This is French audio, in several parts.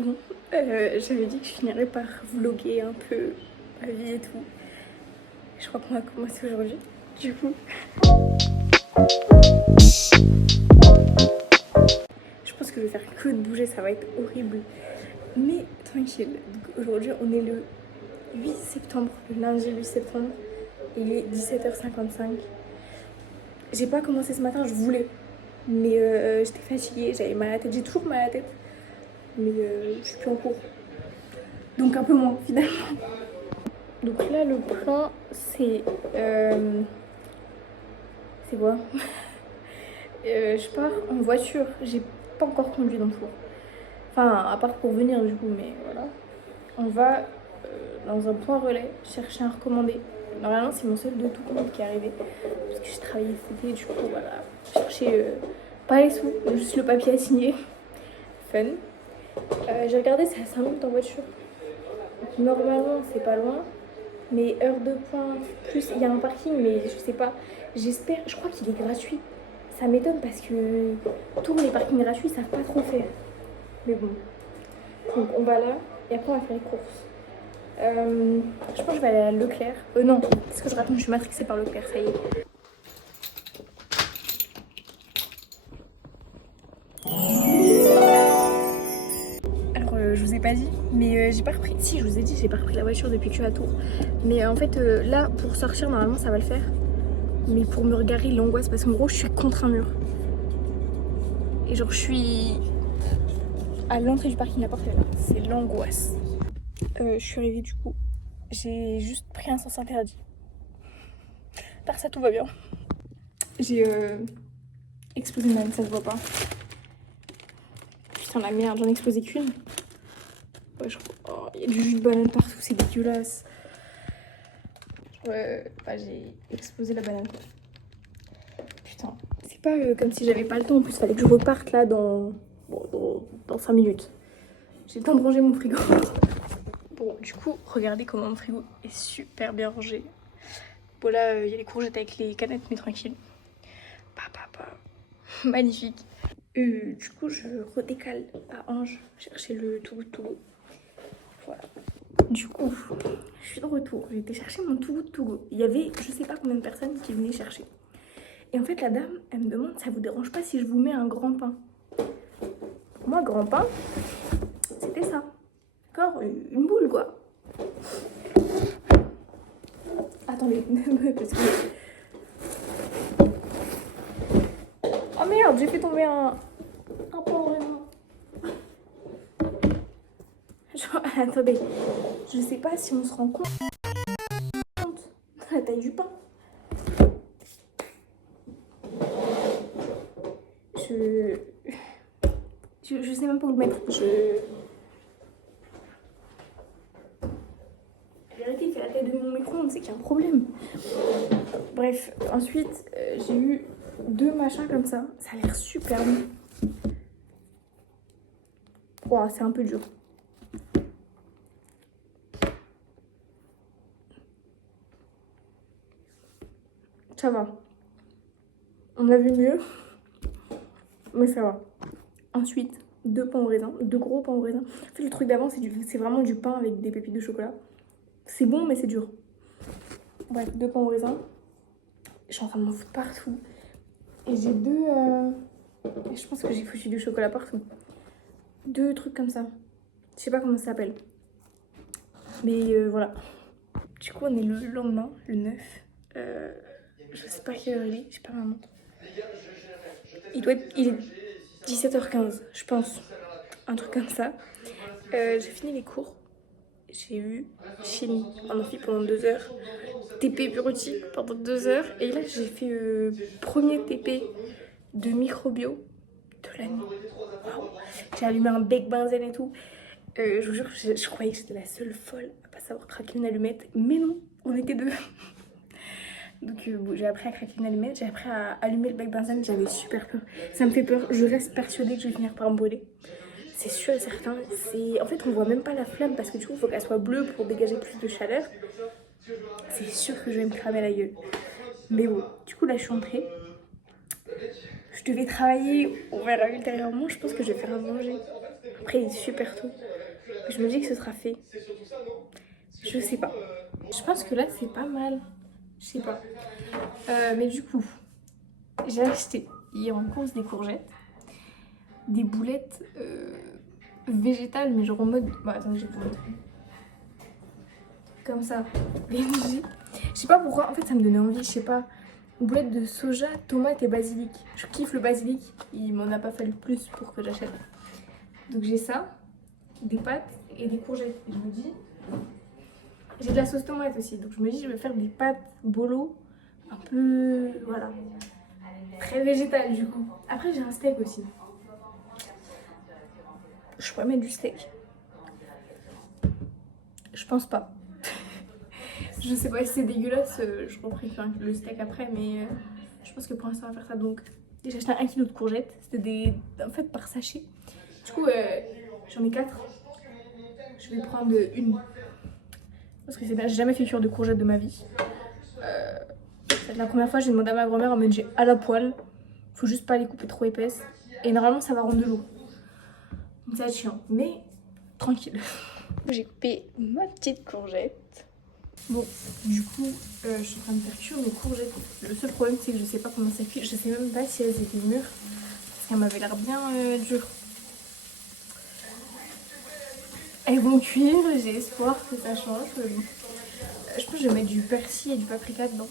Bon, j'avais dit que je finirais par vlogger un peu ma vie et tout. Je crois qu'on va commencer aujourd'hui. Du coup, je pense que je vais faire que de bouger, ça va être horrible. Mais tranquille, donc aujourd'hui on est le 8 septembre, le lundi 8 septembre. Il est 17h55. J'ai pas commencé ce matin, je voulais. Mais j'étais fatiguée, j'avais mal à la tête, j'ai toujours mal à la tête. Mais je suis plus en cours. Donc un peu moins finalement. Donc là le plan c'est... c'est quoi? Je pars en voiture, j'ai pas encore conduit dans le four. Enfin à part pour venir du coup, mais voilà. On va dans un point relais chercher un recommandé. Normalement c'est mon seul de tout compte qui est arrivé. Parce que j'ai travaillé cet été, du coup voilà. Chercher pas les sous, juste le papier à signer. Fun. J'ai regardé, c'est à 5 minutes en voiture. Donc, normalement c'est pas loin. Mais heure de pointe, plus il y a un parking, mais je sais pas. J'espère, je crois qu'il est gratuit. Ça m'étonne parce que tous les parkings gratuits ils savent pas trop faire. Mais bon. Donc on va là et après on va faire les courses. Je pense que je vais aller à Leclerc. Non, qu'est-ce que je raconte? Je suis matrixée par Leclerc, ça y est. Alors je vous ai pas dit, mais j'ai pas repris. Si, je vous ai dit, j'ai pas repris la voiture depuis que je suis à Tours. Mais en fait, là, pour sortir, normalement ça va le faire. Mais pour me regarder, l'angoisse, parce qu'en gros, je suis contre un mur. Et genre, je suis à l'entrée du parking, la porte est là. C'est l'angoisse. Je suis arrivée du coup. J'ai juste pris un sens interdit. Par ça, tout va bien. J'ai explosé une banane, ça se voit pas. Putain, la merde, j'en ai explosé qu'une. Ouais, oh, il y a du jus de banane partout, c'est dégueulasse. Bah, j'ai explosé la banane. Putain, c'est pas comme si j'avais pas le temps. En plus, fallait que je reparte là dans 5 minutes. J'ai le temps de ranger mon frigo. Bon, du coup, regardez comment mon frigo est super bien rangé. Bon, là, il y a les courgettes avec les canettes, mais tranquille. Magnifique. Du coup, je redécale à Ange chercher le Too Good To Go. Voilà. Du coup, je suis de retour. J'ai été chercher mon Too Good To Go. Il y avait je sais pas combien de personnes qui venaient chercher. Et en fait, la dame, elle me demande, ça vous dérange pas si je vous mets un grand pain? Pour moi, grand pain, c'était ça. D'accord? Une boule, quoi. Attendez, parce que... Oh merde, j'ai fait tomber un pain au raisin. Genre, attendez, je sais pas si on se rend compte de la taille du pain. Je sais même pas où le mettre. La vérité, il fait la taille de mon micro-ondes, c'est qu'il y a un problème. Bref, ensuite, j'ai eu 2 machins comme ça. Ça a l'air super bon. Wow, c'est un peu dur. Ça va. On a vu mieux. Mais ça va. Ensuite, 2 pains au raisin. 2 gros pains au raisin. En fait, le truc d'avant, c'est vraiment du pain avec des pépites de chocolat. C'est bon, mais c'est dur. Bref, 2 pains au raisin. Je suis en train de m'en foutre partout. Et j'ai 2... Je pense que j'ai foutu du chocolat partout. 2 trucs comme ça. Je sais pas comment ça s'appelle. Mais voilà. Du coup, on est le lendemain, le 9. Je sais pas quelle heure il est. J'ai pas ma montre. Il est 17h15, je pense. Un truc comme ça. J'ai fini les cours. J'ai eu chimie en amphi pendant 2 heures. TP bureautique pendant 2 heures. Et là, j'ai fait premier TP de microbio de l'année. Wow. J'ai allumé un bec benzène et tout. Je vous jure, je croyais que j'étais la seule folle à pas savoir craquer une allumette. Mais non, on était 2. Donc bon, j'ai appris à craquer une allumette, j'ai appris à allumer le bec benzène, j'avais super peur. Ça me fait peur, je reste persuadée que je vais finir par me brûler. C'est sûr et certain. En fait, on voit même pas la flamme parce que du coup, il faut qu'elle soit bleue pour dégager plus de chaleur. C'est sûr que je vais me cramer la gueule. Mais bon, du coup, là, je suis entrée. Je devais travailler, on verra ultérieurement. Je pense que je vais faire à manger. Après, il est super tôt. Je me dis que ce sera fait. Je sais pas. Je pense que là c'est pas mal. Je sais pas. Mais du coup, j'ai acheté hier en course des courgettes, des boulettes végétales, mais genre en mode. Bah attends, je vais vous montrer. Comme ça. Je sais pas pourquoi, en fait ça me donnait envie, je sais pas. Boulettes de soja, tomate et basilic. Je kiffe le basilic, il m'en a pas fallu plus pour que j'achète. Donc j'ai ça, des pâtes et des courgettes. Et je me dis, j'ai de la sauce tomate aussi, donc je me dis je vais faire des pâtes bolo, un peu, voilà, très végétal du coup. Après j'ai un steak aussi. Je pourrais mettre du steak. Je pense pas. Je sais pas si c'est dégueulasse, je reprends le steak après, mais je pense que pour l'instant on va faire ça. Donc j'ai acheté 1 kilo de courgettes, c'était des en fait par sachet. Du coup j'en ai 4. Je vais prendre une. Parce que c'est bien, j'ai jamais fait cuire de courgettes de ma vie. C'est la première fois j'ai demandé à ma grand-mère en mode j'ai à la poêle. Faut juste pas les couper trop épaisses. Et normalement ça va rendre de l'eau. Donc ça va être chiant. Mais tranquille. J'ai coupé ma petite courgette. Bon, du coup, je suis en train de faire cuire mes courgettes. Le seul problème, c'est que je sais pas comment ça cuit. Je sais même pas si elles étaient mûres. Parce qu'elles m'avaient l'air bien dures. Elles vont cuire, j'ai espoir que ça change. Je pense que je vais mettre du persil et du paprika dedans.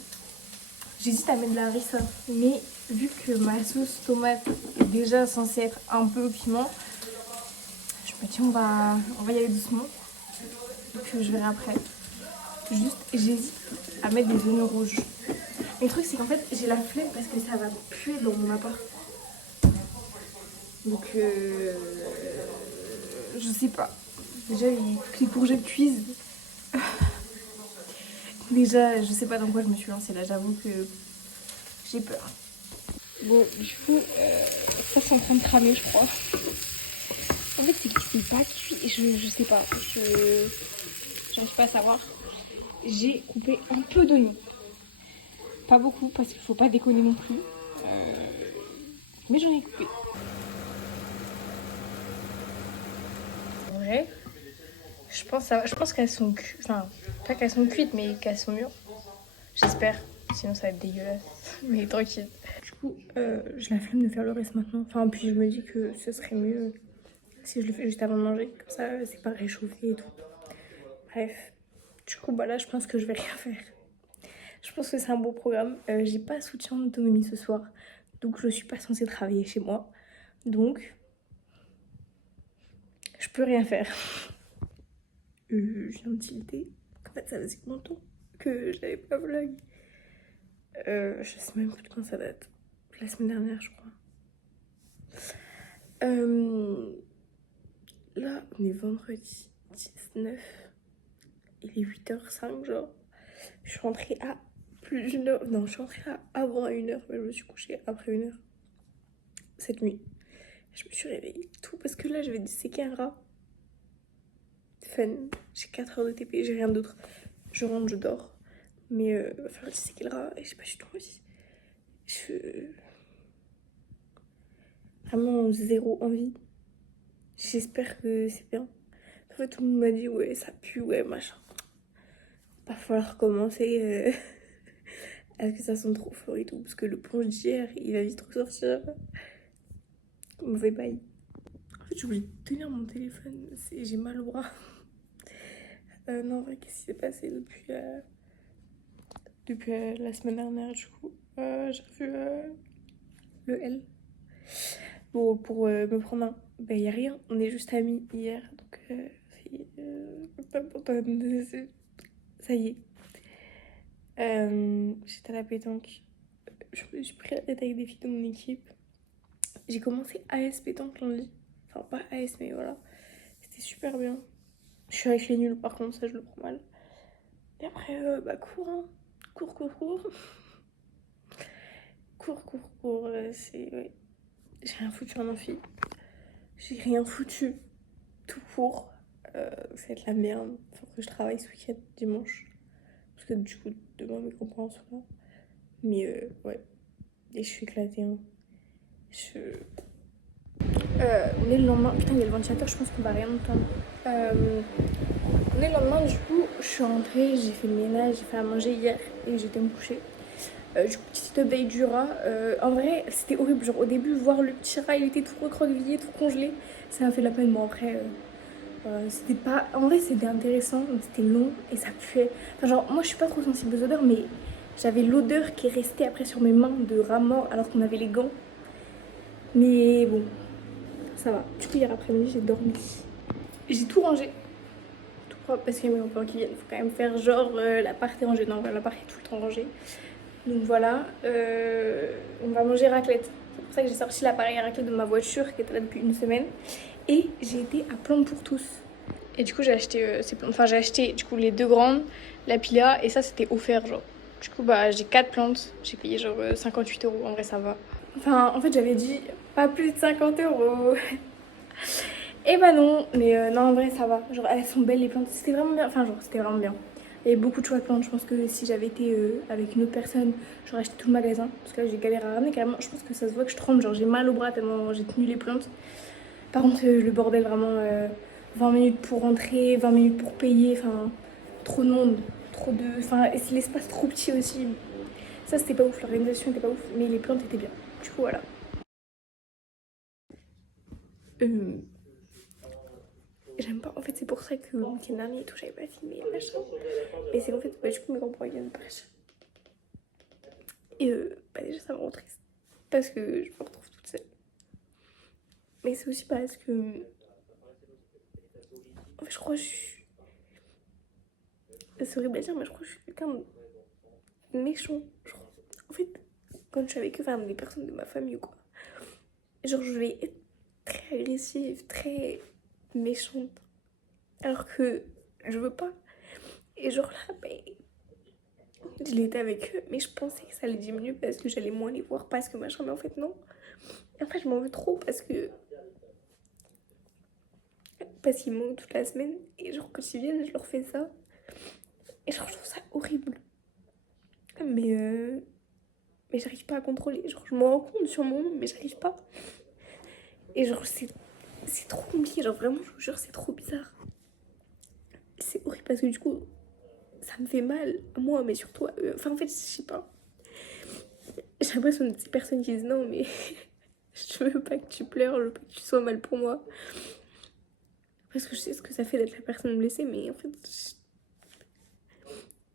J'hésite à mettre de la harissa. Mais vu que ma sauce tomate est déjà censée être un peu au piment, je me dis on va y aller doucement. Donc je verrai après. Juste, j'hésite à mettre des oignons rouges. Le truc, c'est qu'en fait, j'ai la flemme parce que ça va puer dans mon appart. Donc, je sais pas. Déjà, les courgettes cuisent. Déjà, je sais pas dans quoi je me suis lancée là. J'avoue que j'ai peur. Bon, du coup, ça c'est en train de cramer, je crois. En fait, c'est que c'est pas cuit. Je sais pas. J'arrive pas à savoir. J'ai coupé un peu d'oignon. Pas beaucoup parce qu'il faut pas déconner non plus. Mais j'en ai coupé. En vrai, je pense qu'elles sont cuites. Enfin, pas qu'elles sont cuites, mais qu'elles sont mûres. J'espère. Sinon, ça va être dégueulasse. Mais tranquille. Du coup, j'ai la flemme de faire le reste maintenant. Enfin, puis je me dis que ce serait mieux si je le fais juste avant de manger. Comme ça, c'est pas réchauffé et tout. Bref. Du coup, bah là, je pense que je vais rien faire. Je pense que c'est un bon programme. J'ai pas soutien en autonomie ce soir. Donc, je suis pas censée travailler chez moi. Donc, je peux rien faire. Je viens de tilter. En fait, ça faisait longtemps que je n'avais pas vlog. Je sais même plus de quand ça date. La semaine dernière, je crois. Là, on est vendredi 19. Il est 8h05, genre. Je suis rentrée à plus d'une heure. Non, je suis rentrée avant 1h, mais je me suis couchée après 1h. Cette nuit. Je me suis réveillée tout parce que là, je vais disséquer un rat. Fun. J'ai 4 heures de TP, j'ai rien d'autre. Je rentre, je dors. Mais il va falloir disséquer le rat et je sais pas du tout envie. Vraiment zéro envie. J'espère que c'est bien. En fait, tout le monde m'a dit ouais, ça pue, ouais, machin. Va falloir recommencer à ce que ça sent trop fort et tout. Parce que le plonge d'hier, il va vite ressortir. Mauvais bail. En fait, j'ai oublié de tenir mon téléphone. J'ai mal au bras. Non, en vrai, qu'est-ce qui s'est passé depuis la semaine dernière, du coup. J'ai revu le L. Bon, pour me prendre un. Ben, y a rien. On est juste amis hier. Donc, pas bonne. Ça y est. J'étais à la pétanque. Je me suis pris la tête avec des filles de mon équipe. J'ai commencé AS pétanque lundi. Enfin, pas AS, mais voilà. C'était super bien. Je suis avec les nuls, par contre, ça, je le prends mal. Et après, bah, cours, hein. Cours. Cours. C'est. Ouais. J'ai rien foutu en amphi. J'ai rien foutu. Tout court. Ça va être la merde. Faut que je travaille ce week-end, dimanche. Parce que du coup, demain, mes grands-parents sont là. Mais ouais. Et je suis éclatée. Hein. On est le lendemain. Putain, il y a le ventilateur, je pense qu'on va rien entendre. On est le lendemain, du coup, je suis rentrée, j'ai fait le ménage, j'ai fait à manger hier et j'étais me coucher. Du coup, petite update du rat. En vrai, c'était horrible. Genre, au début, voir le petit rat, il était tout recroquevillé, tout congelé. Ça m'a fait de la peine. Bon, après, c'était pas. En vrai, c'était intéressant, mais c'était long et ça puait. Enfin, genre, moi, je suis pas trop sensible aux odeurs, mais j'avais l'odeur qui est restée après sur mes mains de rat mort alors qu'on avait les gants. Mais bon, ça va. Du coup, hier après-midi, j'ai dormi. J'ai tout rangé. Tout propre parce qu'il y a mes enfants qui viennent. Faut quand même faire genre l'appart est rangé. Non, l'appart est tout le temps rangé. Donc voilà, on va manger raclette. C'est pour ça que j'ai sorti l'appareil à raclette de ma voiture qui était là depuis une semaine. Et j'ai été à Plantes pour tous. Et du coup, j'ai acheté ces plantes. Enfin, j'ai acheté du coup les deux grandes, la pila, et ça c'était offert genre. Du coup, bah j'ai 4 plantes. J'ai payé genre 58 €. En vrai, ça va. Enfin, en fait, j'avais dit pas plus de 50 €. Et bah non, mais non, en vrai, ça va. Genre, elles sont belles les plantes. C'était vraiment bien. Enfin, genre, c'était vraiment bien. Il y avait beaucoup de choix de plantes. Je pense que si j'avais été avec une autre personne, j'aurais acheté tout le magasin. Parce que là, j'ai galéré à ramener carrément. Je pense que ça se voit que je tremble. Genre, j'ai mal au bras tellement j'ai tenu les plantes. Par contre, le bordel, vraiment, 20 minutes pour rentrer, 20 minutes pour payer. Enfin, trop de monde. Trop de. Enfin, et c'est l'espace trop petit aussi. Ça, c'était pas ouf. L'organisation était pas ouf. Mais les plantes étaient bien. Du coup, voilà. J'aime pas, en fait c'est pour ça que le week-end dernier et tout j'avais pas filmé machin. Mais c'est qu'en fait bah, du coup mes grands-parents viennent de Paris. Et bah déjà ça me rend triste. Parce que je me retrouve toute seule. Mais c'est aussi parce que en fait je crois que je suis. C'est horrible à dire mais je crois que je suis quelqu'un de méchant. Genre, en fait quand je suis avec eux, enfin des personnes de ma famille ou quoi. Genre je vais être très agressive, très méchante. Alors que je veux pas. Et genre là, bah, je l'étais avec eux, mais je pensais que ça allait diminuer parce que j'allais moins les voir, parce que machin, mais en fait non. Et en fait, je m'en veux trop parce qu'ils manquent toute la semaine et genre quand ils viennent, je leur fais ça. Et genre je trouve ça horrible. Mais mais j'arrive pas à contrôler. Genre je me rends compte sur mon moment, mais j'arrive pas. Et genre c'est trop compliqué, genre vraiment je vous jure c'est trop bizarre. C'est horrible parce que du coup ça me fait mal à moi, mais surtout à eux. Enfin en fait je sais pas. J'ai l'impression de ces personnes qui disent non mais je veux pas que tu pleures, je veux pas que tu sois mal pour moi. Parce que je sais ce que ça fait d'être la personne blessée, mais en fait,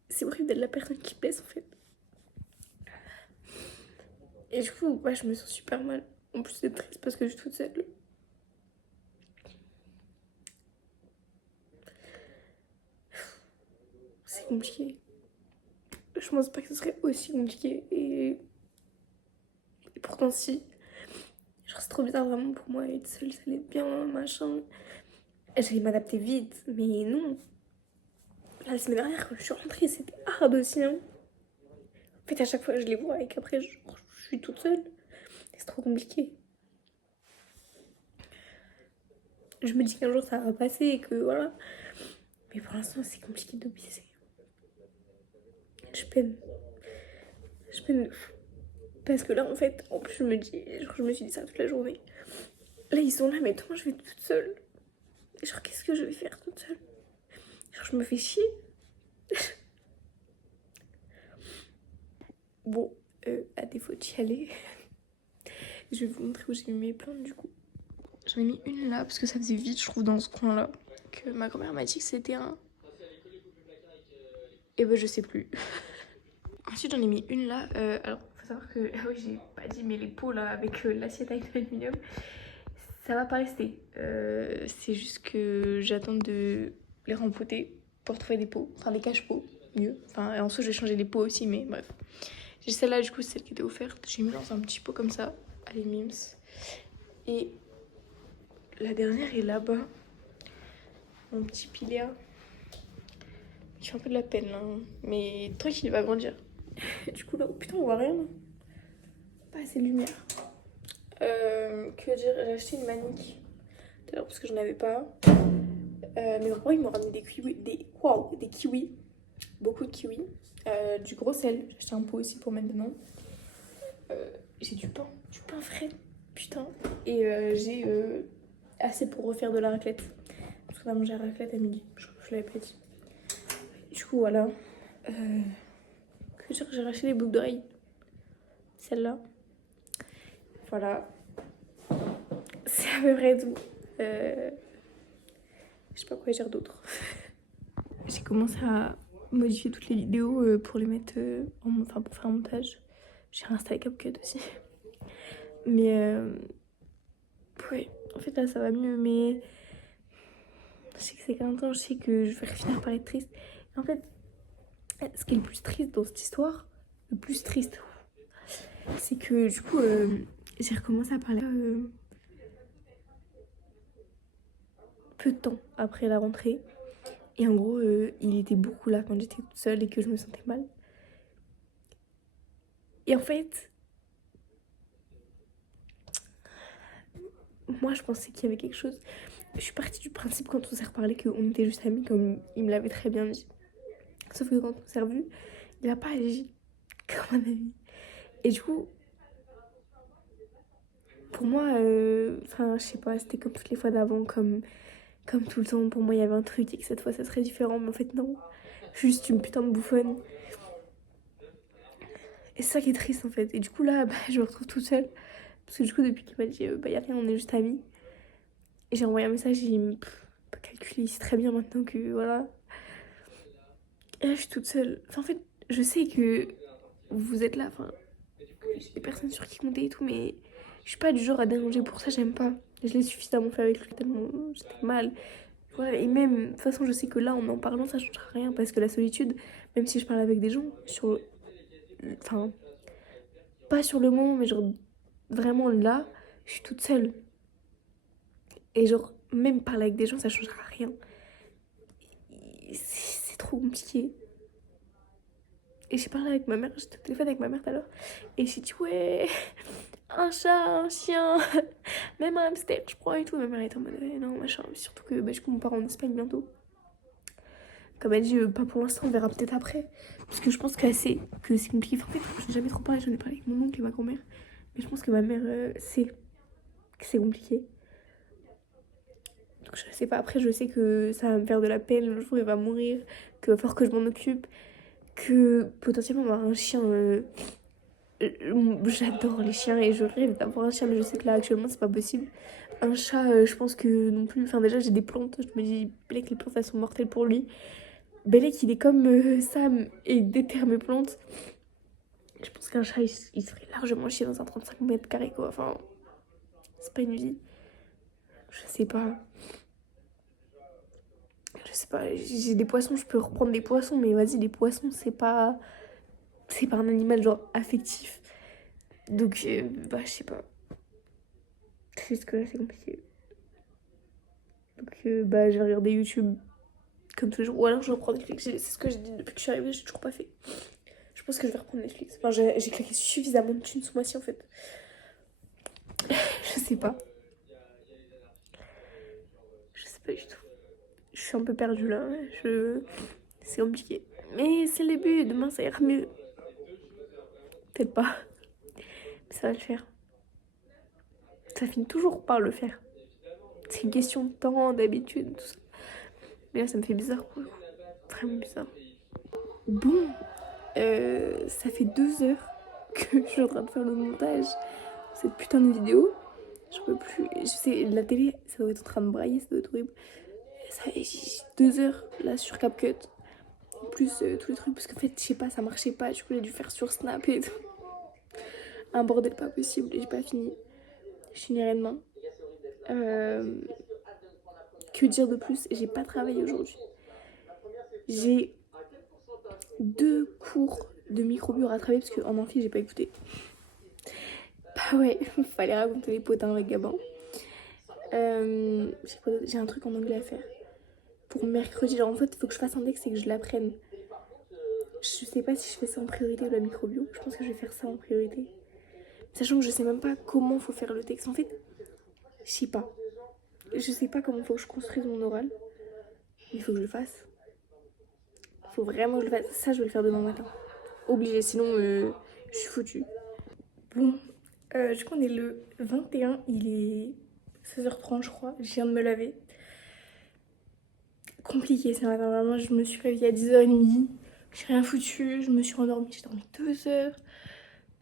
c'est horrible d'être la personne qui blesse en fait. Et du coup, ouais, je me sens super mal. En plus, c'est triste parce que je suis toute seule. C'est compliqué. Je pense pas que ce serait aussi compliqué. Et pourtant, si. Genre, c'est trop bizarre vraiment pour moi. Être seule, ça allait bien, machin. J'allais m'adapter vite, mais non. La semaine dernière, quand je suis rentrée, c'était hard aussi. Hein. En fait, à chaque fois, je les vois et qu'après, je suis toute seule. C'est trop compliqué. Je me dis qu'un jour, ça va passer et que voilà. Mais pour l'instant, c'est compliqué de pisser. Je peine. Je peine de fou. Parce que là, en fait, en plus, je me dis, genre, je me suis dit ça toute la journée. Là, ils sont là, mais demain, je vais être toute seule. Et genre, qu'est-ce que je vais faire toute seule? Genre, je me fais chier. Bon, à défaut d'y aller, je vais vous montrer où j'ai mis mes plantes du coup. J'en ai mis une là parce que ça faisait vite, je trouve, dans ce coin-là. Que ma grand-mère m'a dit que c'était un. Et ben, je sais plus. Ensuite, j'en ai mis une là. Alors, faut savoir que. Ah oui, j'ai pas dit, mais les pots là avec l'assiette avec l'aluminium, ça va pas rester. C'est juste que j'attends de les rempoter pour trouver des pots. Enfin, des cache-pots, mieux. Enfin, et ensuite, je vais changer les pots aussi, mais bref. J'ai celle-là, du coup, c'est celle qui était offerte. J'ai mis dans un petit pot comme ça. Allez, mims. Et la dernière est là-bas. Mon petit piléa. Il fait un peu de la peine, là. Mais tranquille, il va grandir. Du coup, là, oh putain, on voit rien. Là. Pas assez de lumière. Que dire? J'ai acheté une manique. Tout à l'heure, parce que je n'avais pas. Mes grands-parents, ils m'ont ramené des kiwis. Des kiwis. Beaucoup de kiwis. Du gros sel. J'ai acheté un pot aussi pour mettre dedans. J'ai du pain frais. Putain. Et j'ai assez pour refaire de la raclette. Parce qu'on a mangé la raclette à midi. Je l'avais pas dit. Du coup, voilà. Que dire, j'ai racheté les boucles d'oreilles. Celle-là. Voilà. C'est à peu près tout. Je sais pas quoi dire d'autre. J'ai commencé à modifier toutes les vidéos pour les mettre enfin pour faire un montage. J'ai réinstallé CapCut aussi. Mais ouais, en fait là ça va mieux, mais je sais que c'est qu'un temps, je sais que je vais finir par être triste. Et en fait, ce qui est le plus triste dans cette histoire, le plus triste, c'est que du coup j'ai recommencé à parler peu de temps après la rentrée. Et en gros, il était beaucoup là quand j'étais toute seule et que je me sentais mal. Et en fait, moi je pensais qu'il y avait quelque chose. Je suis partie du principe quand on s'est reparlé qu'on était juste amis, comme il me l'avait très bien dit. Sauf que quand on s'est revus, il a pas agi comme un ami. Et du coup, pour moi, enfin, je sais pas, c'était comme toutes les fois d'avant, comme tout le temps. Pour moi, il y avait un truc et que cette fois, ça serait différent. Mais en fait, non. Juste une putain de bouffonne. Et c'est ça qui est triste, en fait. Et du coup, là, bah, je me retrouve toute seule. Parce que du coup, depuis qu'il m'a dit, bah, y a rien, on est juste amis. Et j'ai envoyé un message et il m'a calculé, il sait très bien maintenant que, voilà. Et là, je suis toute seule. Enfin, en fait, je sais que vous êtes là, enfin, j'ai des personnes sur qui compter et tout, mais je suis pas du genre à déranger pour ça, j'aime pas. Je l'ai suffisamment fait avec lui, tellement j'étais mal. Voilà, et même, de toute façon, je sais que là, en en parlant, ça changera rien, parce que la solitude, même si je parle avec des gens, enfin, pas sur le moment, mais genre, vraiment là, je suis toute seule. Et genre, même parler avec des gens, ça changera rien. C'est trop compliqué. Et j'ai parlé avec ma mère, j'étais au téléphone avec ma mère tout à l'heure, et j'ai dit, ouais, un chat, un chien, même un hamster, je crois, et tout. Ma mère était en mode, non, machin. Surtout que, bah, du coup, mon part en Espagne bientôt. Comme elle dit, pas pour l'instant, on verra peut-être après. Parce que je pense que c'est compliqué. Enfin, en fait, j'en ai jamais trop parlé, j'en ai parlé avec mon oncle et ma grand-mère. Mais je pense que ma mère sait que c'est compliqué. Donc je sais pas, après, je sais que ça va me faire de la peine, le jour il va mourir, qu'il va falloir que je m'en occupe, que potentiellement, on va avoir un chien. J'adore les chiens et je rêve d'avoir un chien, mais je sais que là actuellement c'est pas possible. Un chat, je pense que non plus. Enfin, déjà j'ai des plantes, je me dis, Belek, les plantes elles sont mortelles pour lui. Belek il est comme Sam et déterre mes plantes. Je pense qu'un chat il serait largement chier dans un 35 mètres carrés quoi. Enfin, c'est pas une vie. Je sais pas. Je sais pas, j'ai des poissons, je peux reprendre des poissons, mais vas-y, les poissons c'est pas. C'est pas un animal genre affectif. Donc, bah, je sais pas. C'est ce que là c'est compliqué. Donc, bah, je vais regarder YouTube comme tous les jours. Ou alors je reprends Netflix. C'est ce que j'ai dit depuis que je suis arrivée, j'ai toujours pas fait. Je pense que je vais reprendre Netflix. Enfin, j'ai claqué suffisamment de thunes ce mois-ci en fait. Je sais pas. Je sais pas du tout. Je suis un peu perdue là. C'est compliqué. Mais c'est le début. Demain ça ira mieux. Peut-être pas. Mais ça va le faire. Ça finit toujours par le faire. C'est une question de temps, d'habitude, tout ça. Mais là ça me fait bizarre pour le coup. Vraiment bizarre. Bon, ça fait 2 heures que je suis en train de faire le montage de cette putain de vidéo. Je peux plus. Je sais, la télé, ça doit être en train de brailler, ça doit être horrible. Ça fait 2 heures là sur CapCut. En plus, tous les trucs, parce qu'en fait, je sais pas, ça marchait pas. Du coup, j'ai dû faire sur Snap et tout. Un bordel pas possible et j'ai pas fini. Je finirai demain. Que dire de plus? J'ai pas travaillé aujourd'hui. J'ai 2 cours de microbio à rattraper parce qu'en amphi, j'ai pas écouté. Bah ouais, fallait raconter les potins avec Gabin. J'ai un truc en anglais à faire. Pour mercredi, genre en fait, il faut que je fasse un texte et que je l'apprenne. Je sais pas si je fais ça en priorité ou la microbio. Je pense que je vais faire ça en priorité. Sachant que je sais même pas comment faut faire le texte. En fait, je sais pas. Je sais pas comment faut que je construise mon oral. Il faut que je le fasse. Faut vraiment que je le fasse. Ça, je vais le faire demain matin. Obligé, sinon je suis foutue. Bon, Du coup, on est le 21, il est 16h30, je crois. Je viens de me laver. Compliqué ce matin, vraiment. Je me suis réveillée à 10h30. J'ai rien foutu. Je me suis endormie. J'ai dormi 2 heures.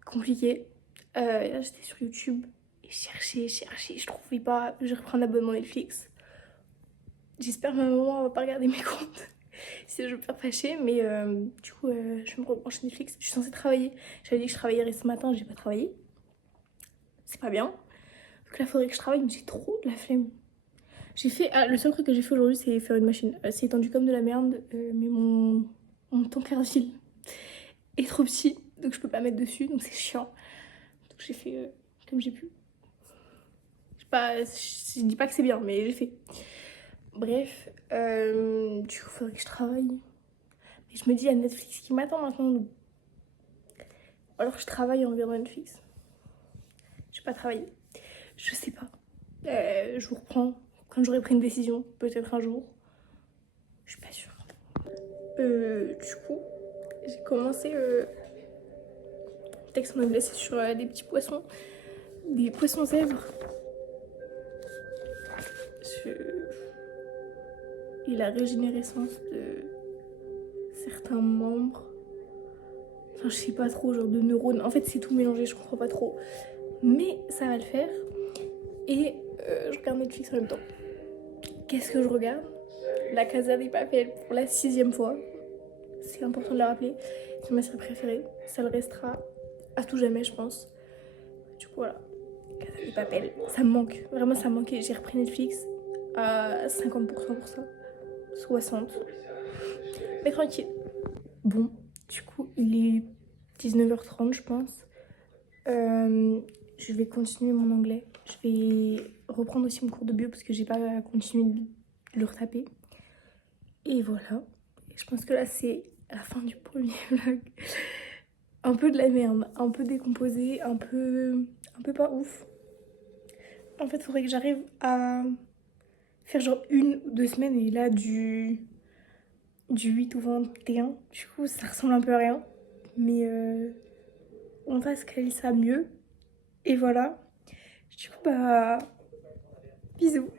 Compliqué. Là, j'étais sur YouTube et cherchais. Je trouvais pas. J'ai repris un abonnement Netflix. J'espère que ma maman va pas regarder mes comptes. Si je veux pas fâcher, mais du coup, je vais me rebrancher Netflix. Je suis censée travailler. J'avais dit que je travaillerais ce matin, j'ai pas travaillé. C'est pas bien. Donc là, faudrait que je travaille, mais j'ai trop de la flemme. J'ai fait. Ah, le seul truc que j'ai fait aujourd'hui, c'est faire une machine. C'est étendu comme de la merde, mais mon temps cardile est trop petit, donc je peux pas mettre dessus, donc c'est chiant. Donc j'ai fait comme j'ai pu. Je dis pas que c'est bien, mais j'ai fait. Bref, du coup, faudrait que je travaille. Mais je me dis, il y a Netflix qui m'attend maintenant. Alors je travaille en environ Netflix. Je vais pas travailler. Je sais pas. Je vous reprends quand j'aurai pris une décision, peut-être un jour. Je suis pas sûre. Du coup, j'ai commencé le texte en anglais, c'est sur des petits poissons, des poissons zèbres. Et la régénérescence de certains membres. Enfin, je sais pas trop, genre de neurones. En fait, c'est tout mélangé, je comprends pas trop. Mais ça va le faire. Et je regarde Netflix en même temps. Qu'est-ce que je regarde? La Casa de Papel pour la 6e fois. C'est important de le rappeler. C'est ma série préférée. Ça le restera à tout jamais, je pense. Du coup, voilà. Casa de Papel. Ça me manque. Vraiment, ça me manquait. J'ai repris Netflix à 50% pour ça. 60. Mais tranquille. Bon, du coup, il est 19h30, je pense. Je vais continuer mon anglais. Je vais reprendre aussi mon cours de bio parce que j'ai pas continué de le retaper. Et voilà. Et je pense que là, c'est la fin du premier vlog. Un peu de la merde, un peu décomposé, un peu pas ouf. En fait, il faudrait que j'arrive à faire genre 1 ou 2 semaines et là, du 8 au 21. Du coup, ça ressemble un peu à rien. Mais on va se caler ça mieux. Et voilà. Du coup, bah, bisous.